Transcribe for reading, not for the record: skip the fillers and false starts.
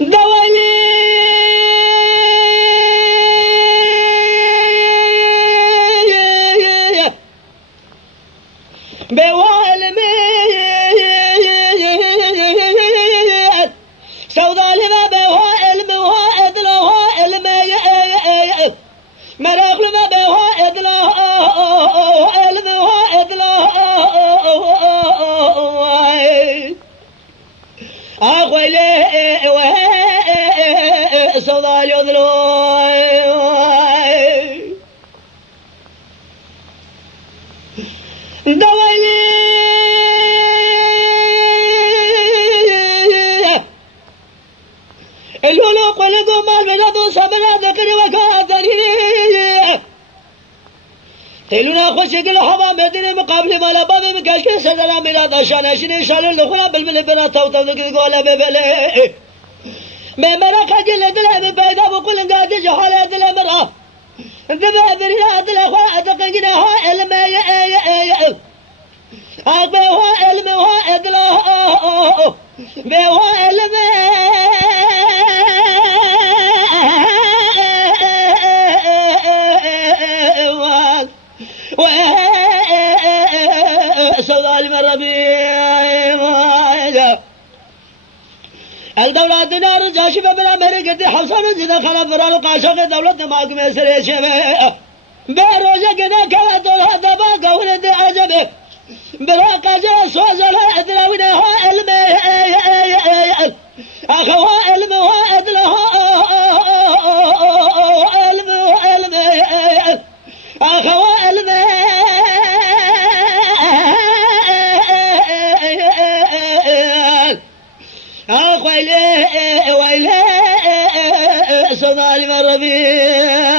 دوالي بوالمي سودا لما بوالمي وائد له وائلمي مراغ لما بوائد له وائلمي وائد له أخويلي سودا يذلو دوالي الولو قلدوا مال بلدوا صبرا ذكر وكاثرين تيلونا خوشك الحبا مدينة مقابل مالا بابي مكاشك سدنا ميلاد شانشين شال الخلا بالبل بلا توتا ذكر قولا ببلي ممرا خجل دلا ببايدا بقول قاد جحالة دلا مرا دبا بريا دلا خوا تقنجنا ها الماء أبوا الماء دلا بوا الماء سوال مربي الدولة دينار جاشي بلا مري قد حصل زنا خلاف فرالو قاشق دولة دماغ में सरे छे बेरोजा गना कला दोला दबा गौरे दे अजबे بلا قاجا سوزل ادراونا هو علم اخو علم وائد له علم علم اخو علم أخوي ويلي صنع المربي